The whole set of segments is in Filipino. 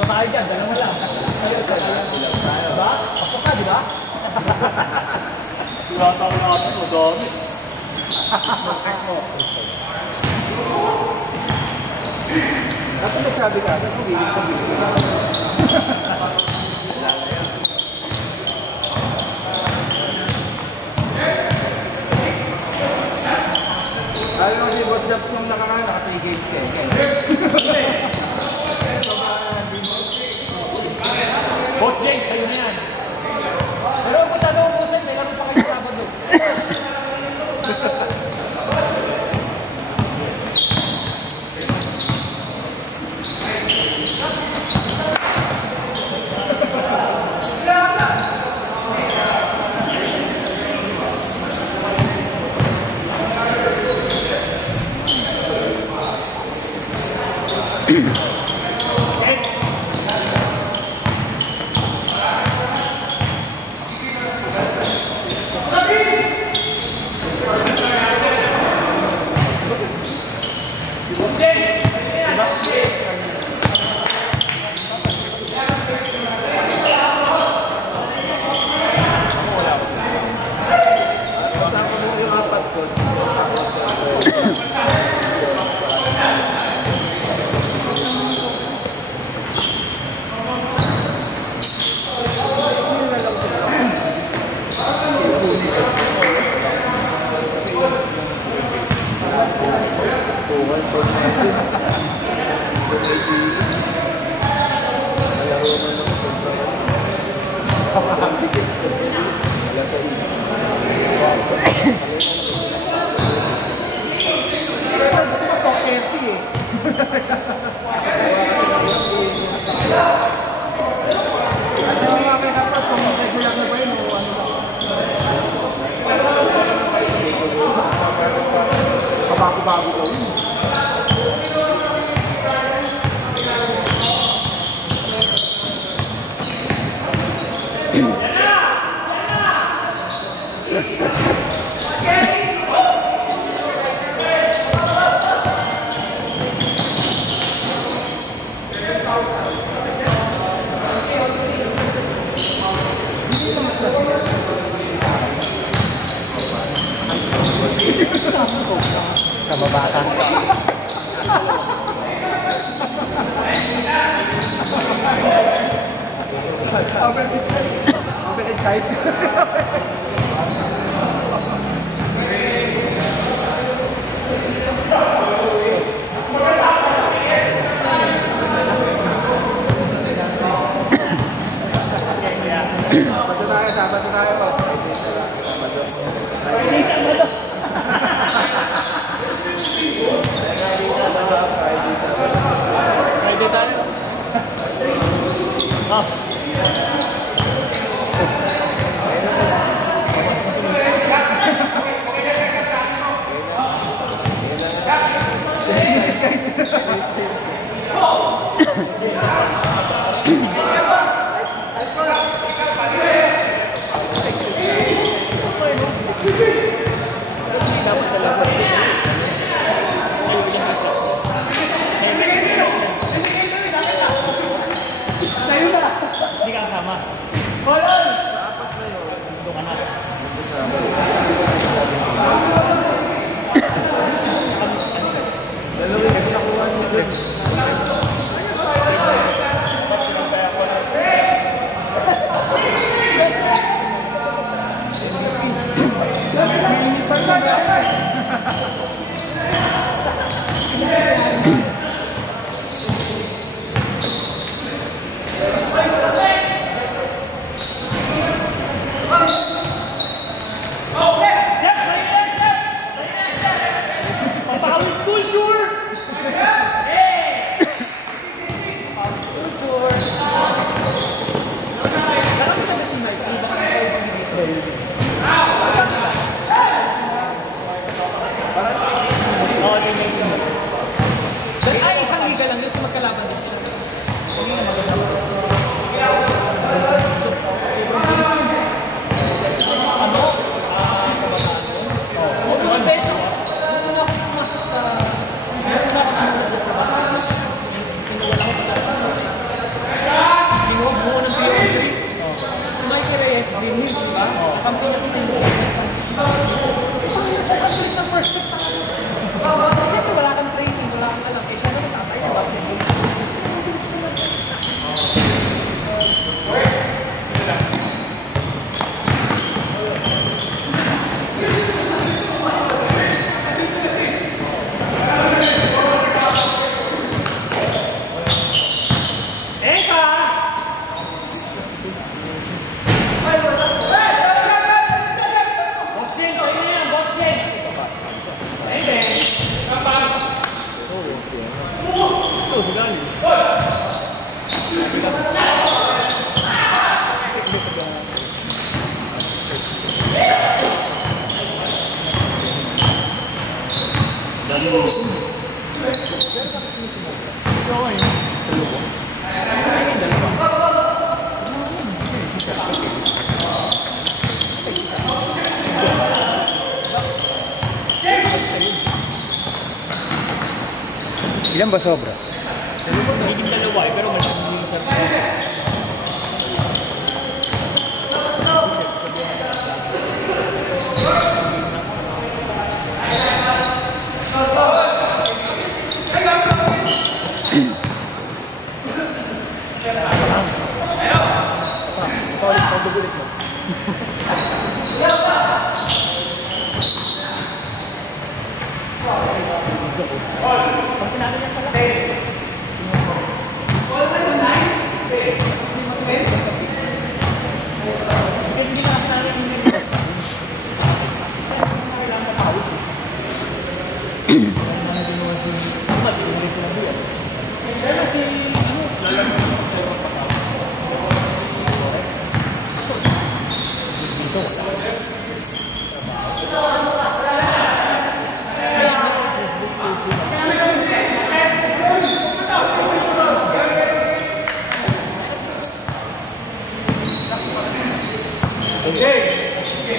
Tatlo tayo dyan, dalawa lang. Diba? Pasok ka, diba? Tumatawag natin mo doon. Dapat nagsabi ka, dapat humilig ka. Alam mo si Boss Jobs nung nakaraan, naka 3 games ka eh. Boss James, sa'yo na yan. Pero kung tanong mo sa'yo, may laro pa kayo Sabado. Bago ko yun. Kababata. Ilan ba sobra? Nagiging dalawa eh, pero malaking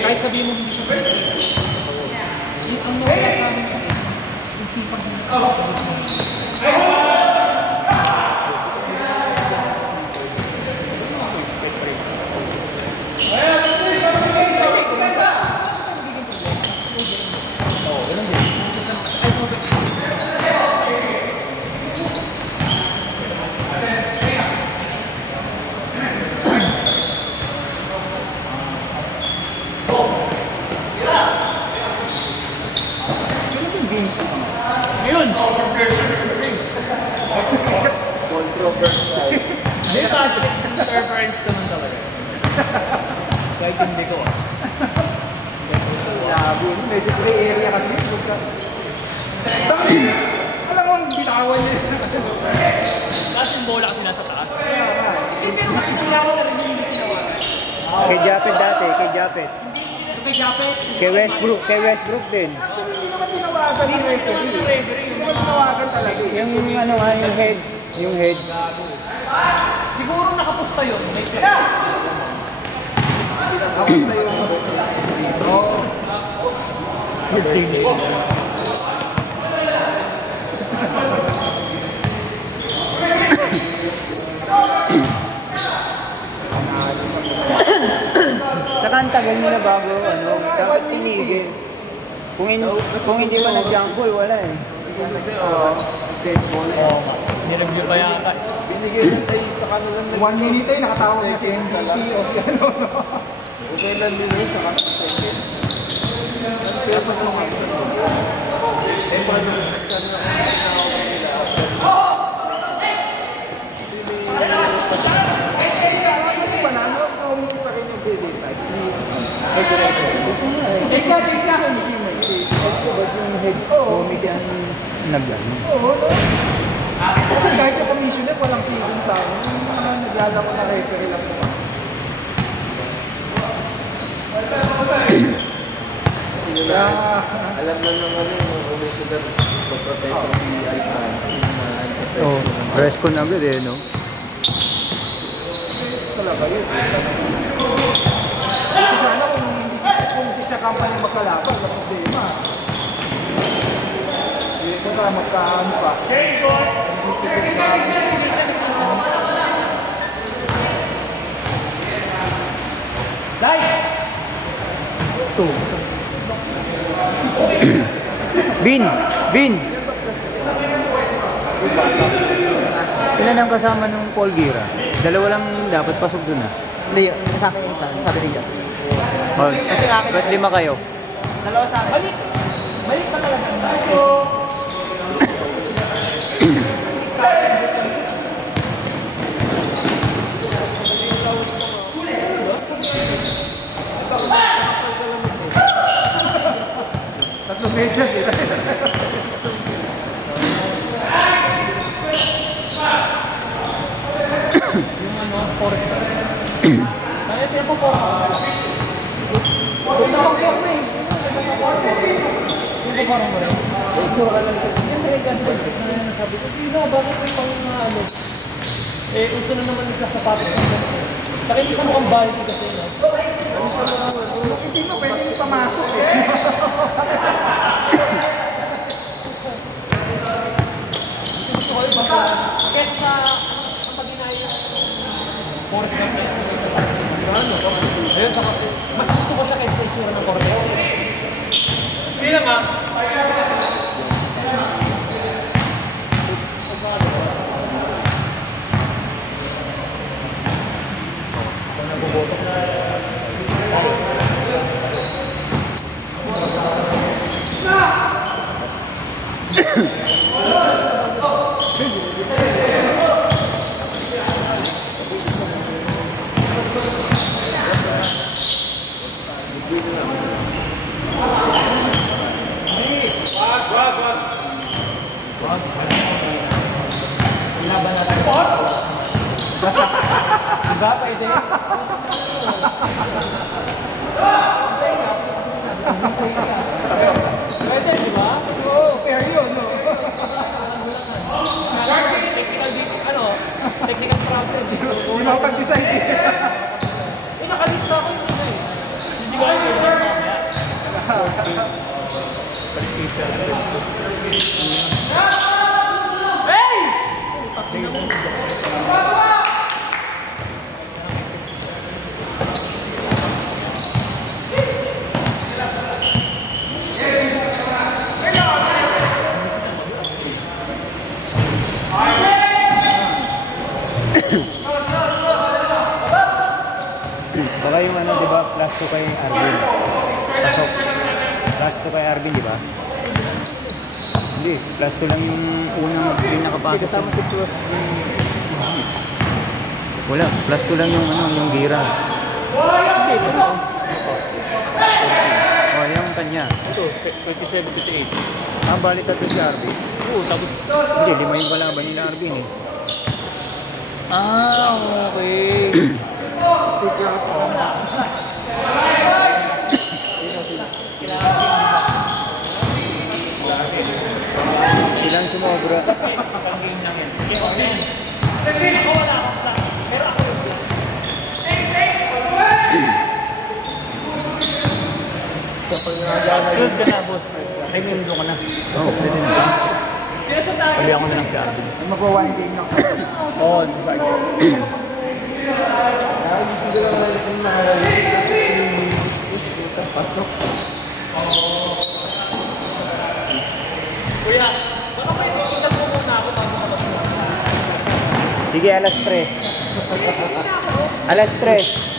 Kahit sabihin mo hindi siya pwede. Ang nawala sa amin kasi, yung sipag mo. Ngayon! Controversial. Preference naman talaga. Kahit hindi ko Labi, medyo gray area kasi. Alam mo, bitawan niya. Tapos yung bola kasi nasa taas. Kay Japet dati, kay Japet. Kay Japet? Kay Westbrook din. Hindi naman tinawagan ni referee. Hindi naman tinawagan talaga. Yung ano nga, yung head. Yung head. Siguro nakapusta yun. Kamusta yung dito? Saka ang tagal nila bago, ano, dapat tinigil. Kung hindi pa nag-jump ball, wala eh. Nireview pa yata. Binigay lang tayo sa kanilang 1 minute ay nakatawag na si MVP o si ano, no? Okay lang din sa kanilang pero pa nung isa mo. Eh, paano panalo ko pa rin yung baby side. Teka, hindi may Yung head, bumigyan nagano. oo. Kasi kahit yung commissioner, walang sigon sa akin. Yung mga naglalako na referee lang naman. Kaya, alam na nung ano yung commissioner to protect the icon. Oh, press ko na agad eh, no? Talaga yun. Kasi sana kung si sa company magkalaban, sa problema. Ito ka magkaano pa. Light! Bin! Ilan ang kasama nung Paul Gira? Dalawa lang dapat pasok dun ah. Hindi, sa akin isa, sabi ni Jack. Oh, Kasi nga akin- ba't 5 kayo? Dalawa sa akin. Balik pa talaga. Tatlong medyas eh. Yung ano, forest. Kaya tiyan po po. Ito pa po eh. Ito pa po rin. Ikaw ka lang sa siyempre, ganun. Sabi ko, sino, bakit may pang ano? Eh, gusto na naman nagsasapatos ng ganun. Saka hindi ka mukhang balik kasi, no? Hindi mo pwede pamasok eh. Gusto ko yung baka, kesa sa pag-inaya. Forest Gump. Ano? Ayun, mas gusto ko siya kaysa sa itsura ng Cortex. Hindi lang ah. Diba, pwede? Pwede, diba? Oo, fair yun, no? Technical problem. Hindi mapag-decide eh. Nakalista ako yung isa eh. Hindi ko alam yung hey! Baka yung ano, di ba? Plus 2 kay Arvin. Pasok. Plus 2 kay Arvin, di ba? Hindi, plus 2 lang yung unang pinakapasok. Kasama si Plus. Wala, plus 2 lang yung ano, yung gira. Hindi, ito na. Oh, yung kanya. Ito, 27-28. Ah, balik ka to si Arvin. Oo, tapos... Hindi, lima yung kalaban nila Arvin eh. Ah, okay. Ilang sumobra? Good ka na, boss. Ay, minuto ka na. Oo, pwede na. Pali ako na lang si Arvin. Magwa-1 game lang. Oo, decide. Pasok. Kuya, baka pwede itas mo muna ako bago ka mag-vlog. Sige, alas 3. Alas 3.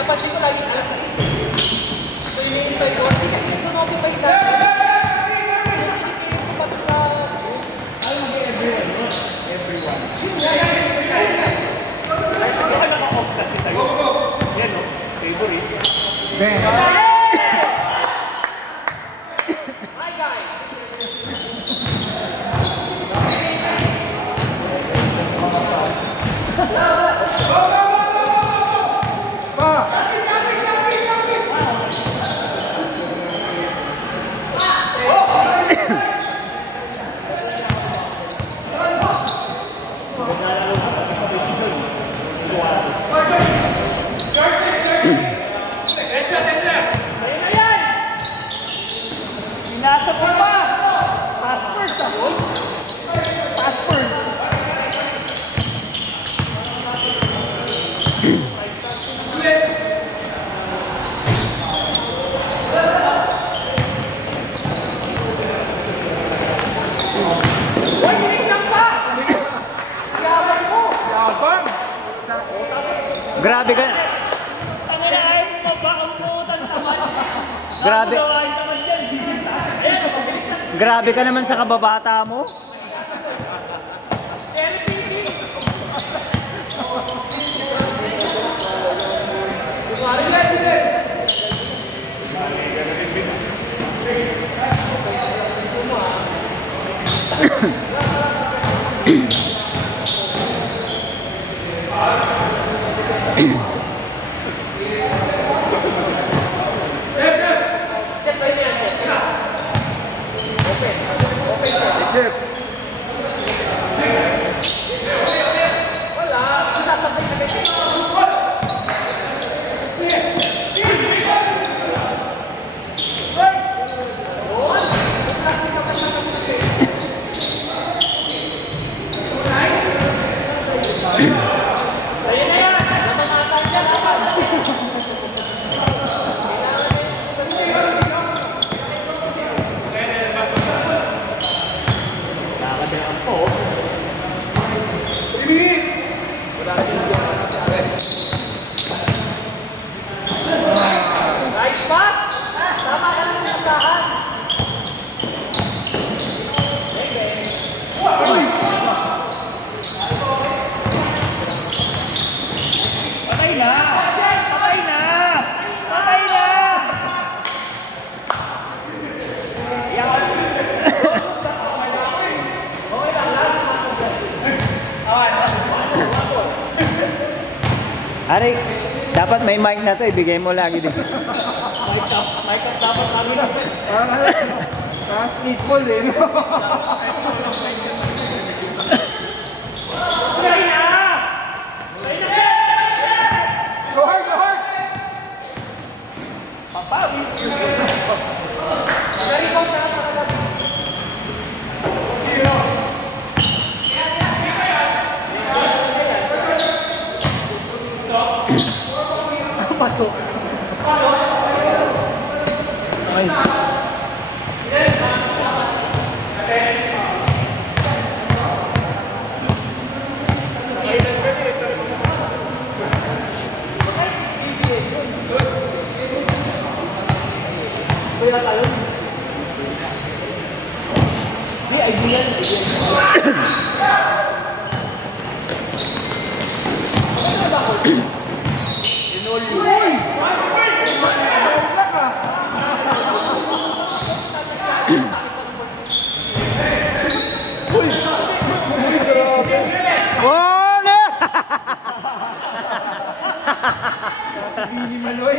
Napansin ko lagi alas 6. So, hinihintay ko. Kasi ito na ako may isa. Sinisingin ko pa sa... Ay, everyone. Ay, naka-off kasi tayo. Yan, no? Favorite. Ben. Hi, guys! Nasa po pa! Pass first ako! Pass first! Uy, hinig ka! Yabang mo! Yabang! Grabe ka. Grabe. Grabe ka naman sa kababata mo. Jeff. Ari, dapat may mic na to, ibigay mo lagi din. Mic up dapat kami na. Basketball eh, no? Go hard, go hard! Papawis. Very good na sa kanila. Pasok. Ay. Maloy.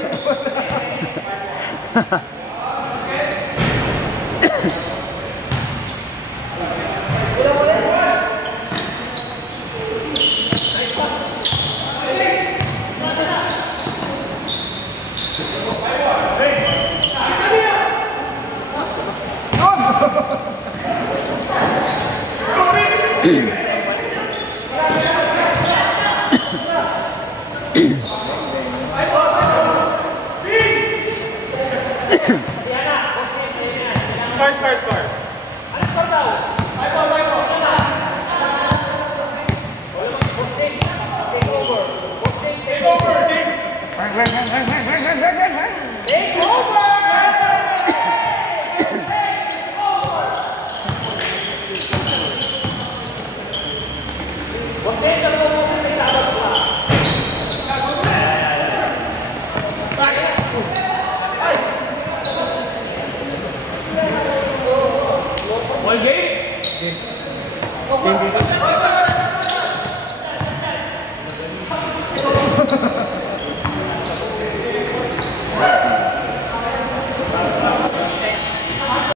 Score. Ano sa daw? Take over. Game.